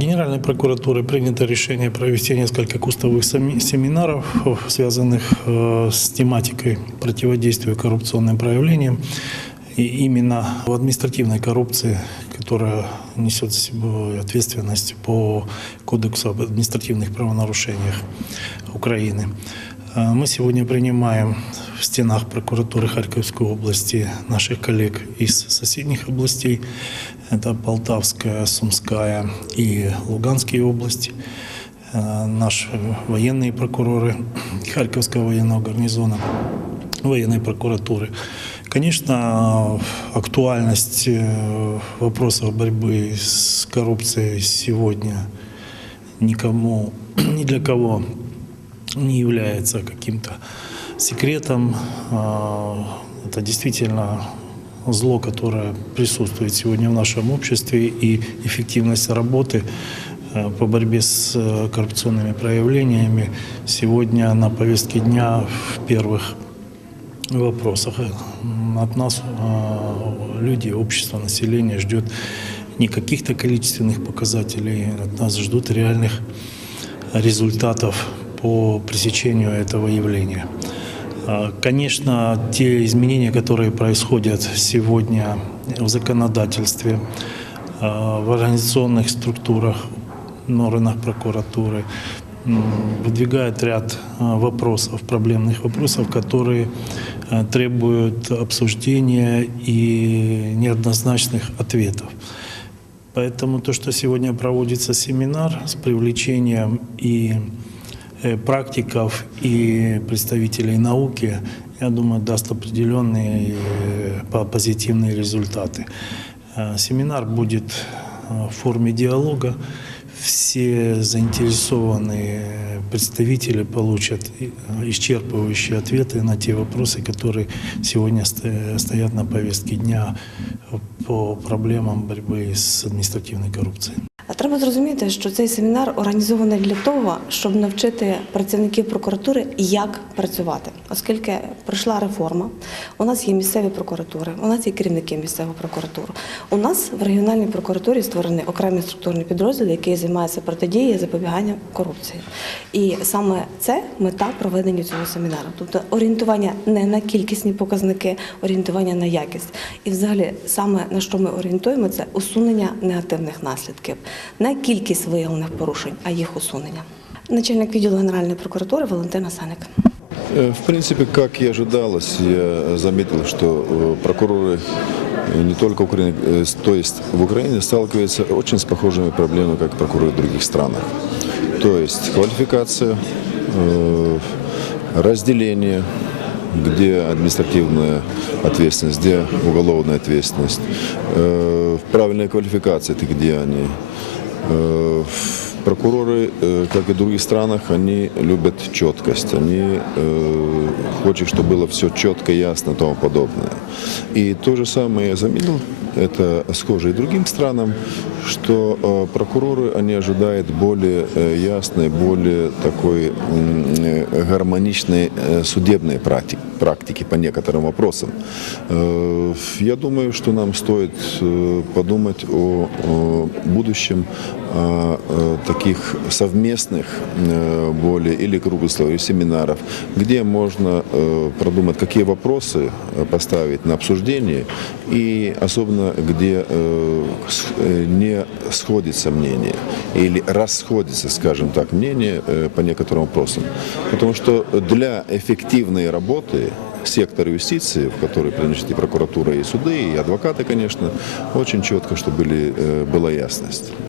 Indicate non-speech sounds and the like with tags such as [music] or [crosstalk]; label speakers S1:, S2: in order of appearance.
S1: Генеральной прокуратуры принято решение провести несколько кустовых семи- семинаров, связанных э, с тематикой противодействия коррупционным проявлениям. И именно в административной коррупции, которая несет за собой ответственность по Кодексу об административных правонарушениях Украины. Э, Мы сегодня принимаем в стенах прокуратуры Харьковской области наших коллег из соседних областей. Это Полтавская, Сумская и Луганские области. Э, Наши военные прокуроры Харьковского военного гарнизона, военной прокуратуры. Конечно, актуальность э, вопросов борьбы с коррупцией сегодня никому, [clears throat] ни для кого не является каким-то секретом. А, Это действительно зло, которое присутствует сегодня в нашем обществе, и эффективность работы э, по борьбе с э, коррупционными проявлениями сегодня на повестке дня в первых вопросах. От нас э, люди, общество, население ждет не каких-то количественных показателей, от нас ждут реальных результатов по пресечению этого явления. А, Конечно, те изменения, которые происходят сегодня в законодательстве, а, в организационных структурах, в органах прокуратуры, выдвигают ряд а, вопросов, проблемных вопросов, которые требуют обсуждения и неоднозначных ответов. Поэтому то, что сегодня проводится семинар с привлечением и практиков, и представителей науки, я думаю, даст определенные э, по- позитивные результаты. Э, Семинар будет э, в форме диалога. Все заинтересованные представители получат э, исчерпывающие ответы на те вопросы, которые сегодня сто- стоят на повестке дня по проблемам борьбы с административной коррупцией.
S2: Треба зрозуміти, що цей семінар організований для того, щоб навчити працівників прокуратури, як працювати, оскільки пройшла реформа. У нас є місцеві прокуратури, у нас є керівники місцевої прокуратури. У нас в регіональній прокуратурі створені окремі структурні підрозділи, які займаються протидією запобіганням корупції. І саме це мета проведення цього семінару, тобто орієнтування не на кількісні показники, орієнтування на якість. І взагалі саме на що ми орієнтуємо, це усунення негативних наслідків, не кількість виявлених порушень, а їх усунення. Начальник відділу Генеральної прокуратури Валентина Саник.
S3: Э, В принципе, как и ожидалось, я заметил, что э, прокуроры э, не только Украины, э, с- то есть в Украине сталкиваются очень с похожими проблемами, как и прокуроры в других странах. То есть квалификация, э, разделение, где административная ответственность, где уголовная ответственность, э, правильная квалификация, это где они. Прокуроры, э, как и в других странах, они любят четкость. Они э, хотят, чтобы было все четко, ясно и тому подобное. И то же самое я заметил, это схоже и другим странам, что э, прокуроры, они ожидают более э, ясной, более такой э, гармоничной э, судебной практи- практики по некоторым вопросам. Э, Я думаю, что нам стоит э, подумать о, о будущем о, э, таких совместных э, более или круглых семинаров, где можно э, продумать, какие вопросы э, поставить на обсуждение, и особенно где не сходится мнение или расходится, скажем так, мнение по некоторым вопросам. Потому что для эффективной работы сектора юстиции, в который принадлежит и прокуратура, и суды, и адвокаты, конечно, очень четко, чтобы были, была ясность.